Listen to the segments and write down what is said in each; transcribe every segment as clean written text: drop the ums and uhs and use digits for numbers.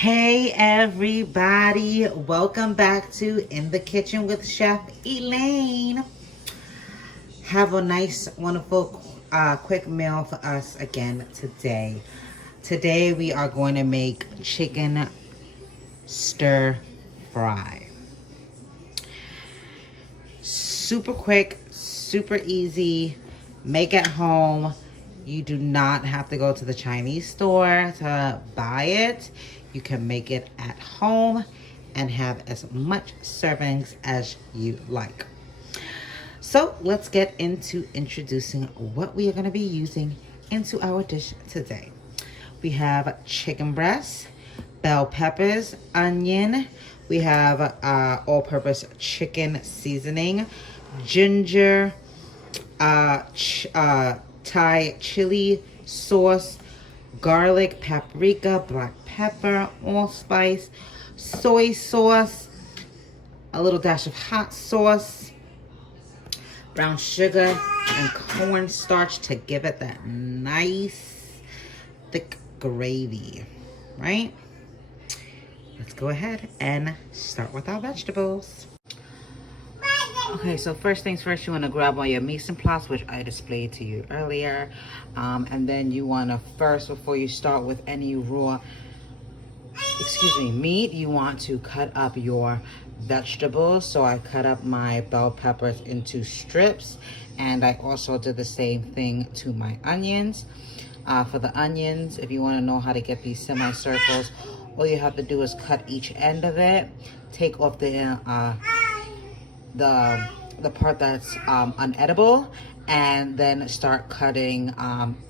Hey everybody, welcome back to In the Kitchen with Chef Elaine. Have a nice, wonderful, quick meal for us again today. Today we are going to make chicken stir fry. Super quick, super easy, make at home. You do not have to go to the Chinese store to buy it. You can make it at home and have as much servings as you like. So let's get into introducing what we are going to be using into our dish today. We have chicken breast, bell peppers, onion. We have all-purpose chicken seasoning, ginger, Thai chili sauce, garlic, paprika, black pepper, allspice, soy sauce, a little dash of hot sauce, brown sugar, and cornstarch to give it that nice thick gravy, right? Let's go ahead and start with our vegetables. Okay, so first things first, you want to grab all your mise en place, which I displayed to you earlier. And then you want to first, before you start with any raw, meat, you want to cut up your vegetables. So I cut up my bell peppers into strips, and I also did the same thing to my onions. For the onions, if you want to know how to get these semicircles, all you have to do is cut each end of it, take off the part that's unedible, and then start cutting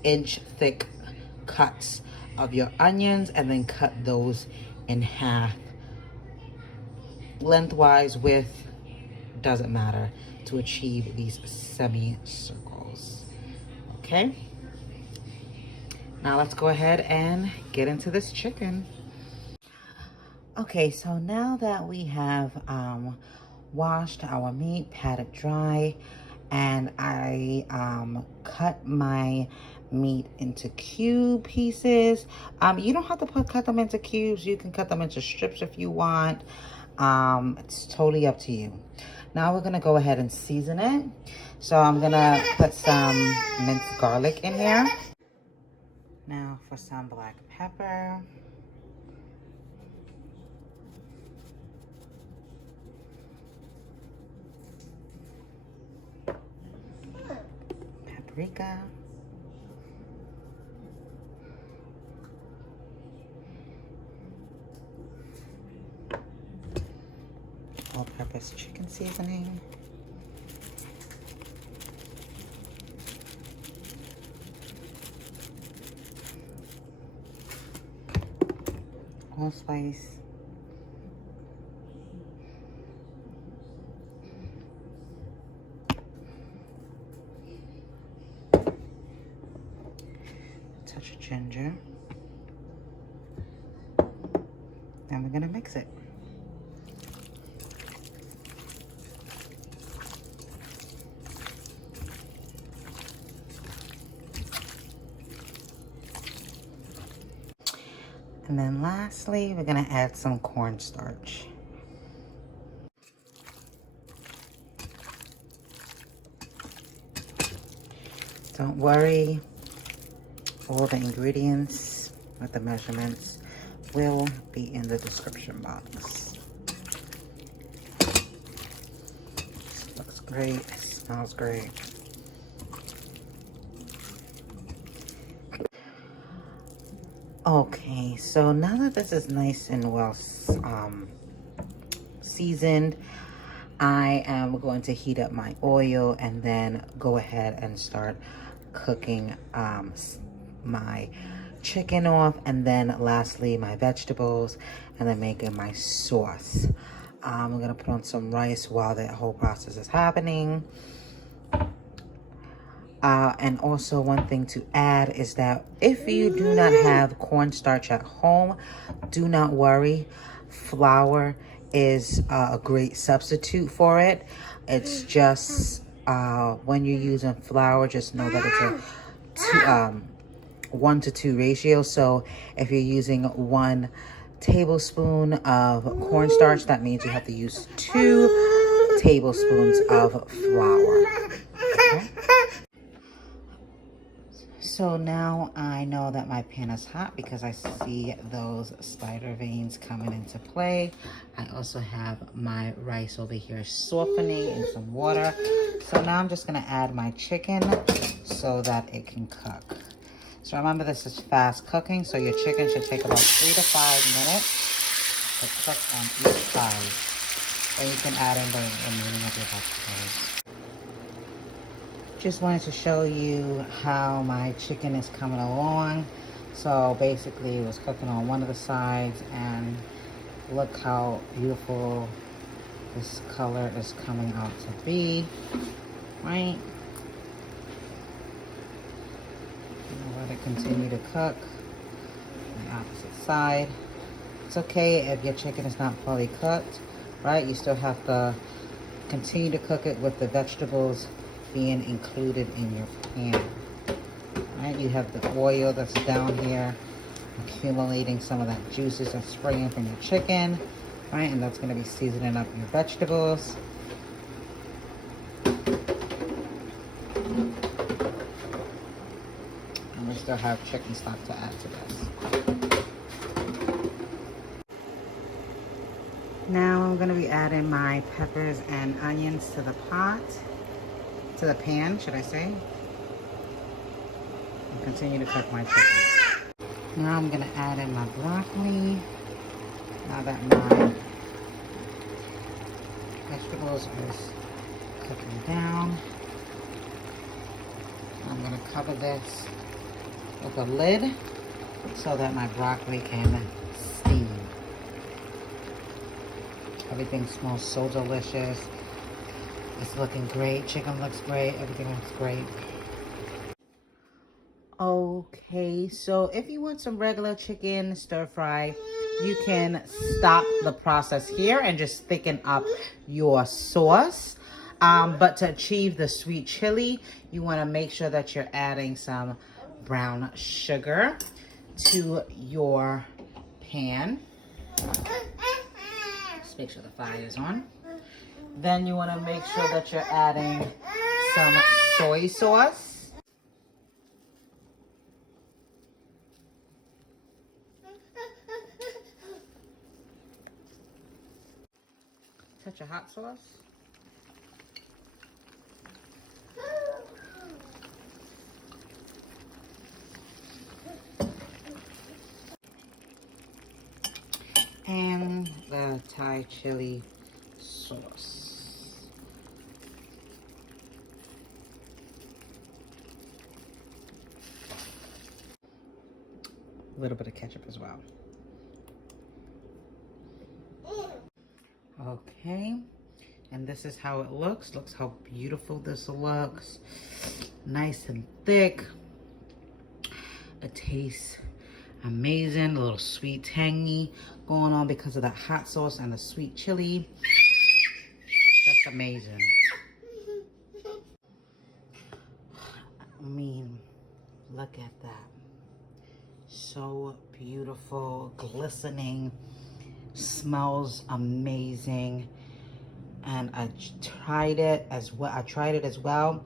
inch thick cuts of your onions, and then cut those in half, lengthwise, width, doesn't matter, to achieve these semicircles. Okay, now let's go ahead and get into this chicken. Okay, so now that we have washed our meat, pat it dry, and I cut my meat into cube pieces. You don't have to cut them into cubes. You can cut them into strips if you want. It's totally up to you. Now we're gonna go ahead and season it. So I'm gonna put some minced garlic in here. Now for some black pepper. Paprika. All-purpose chicken seasoning. Allspice. Touch of ginger. Then we're gonna mix it. And then lastly, we're gonna add some cornstarch. Don't worry, all the ingredients with the measurements will be in the description box. This looks great, smells great. Okay, so now that this is nice and well seasoned, I am going to heat up my oil and then go ahead and start cooking my chicken off, and then lastly my vegetables, and then making my sauce. I'm gonna put on some rice while that whole process is happening. And also one thing to add is that if you do not have cornstarch at home, do not worry. Flour is a great substitute for it. It's just when you're using flour, just know that it's a 1 to 2 ratio. So if you're using 1 tablespoon of cornstarch. That means you have to use 2 tablespoons of flour. Okay? So now I know that my pan is hot because I see those spider veins coming into play. I also have my rice over here softening in some water. So now I'm just gonna add my chicken so that it can cook. So remember, this is fast cooking, so your chicken should take about 3 to 5 minutes to cook on each side. And you can add in the remaining of your vegetables. Just wanted to show you how my chicken is coming along. So basically it was cooking on one of the sides, and look how beautiful this color is coming out to be, right? Let it continue to cook on the opposite side. It's okay if your chicken is not fully cooked, right? You still have to continue to cook it with the vegetables being included in your pan, right? You have the oil that's down here accumulating some of that juices that's spraying from your chicken, right? And that's going to be seasoning up your vegetables. And we still have chicken stock to add to this. Now I'm going to be adding my peppers and onions to the pot. To the pan, should I say. And continue to cook my chicken. Now I'm gonna add in my broccoli. Now that my vegetables are cooking down, I'm gonna cover this with a lid so that my broccoli can steam. Everything smells so delicious. It's looking great. Chicken looks great. Everything looks great. Okay, so if you want some regular chicken stir fry, you can stop the process here and just thicken up your sauce. But to achieve the sweet chili, you want to make sure that you're adding some brown sugar to your pan. Just make sure the fire is on. Then you want to make sure that you're adding some soy sauce. Touch of hot sauce. And the Thai chili sauce. A little bit of ketchup as well. Okay, and this is how it looks. Looks how beautiful this looks. Nice and thick. It tastes amazing. A little sweet tangy going on because of the hot sauce and the sweet chili. That's amazing. I mean, look at that. So beautiful, glistening, smells amazing. And I tried it as well.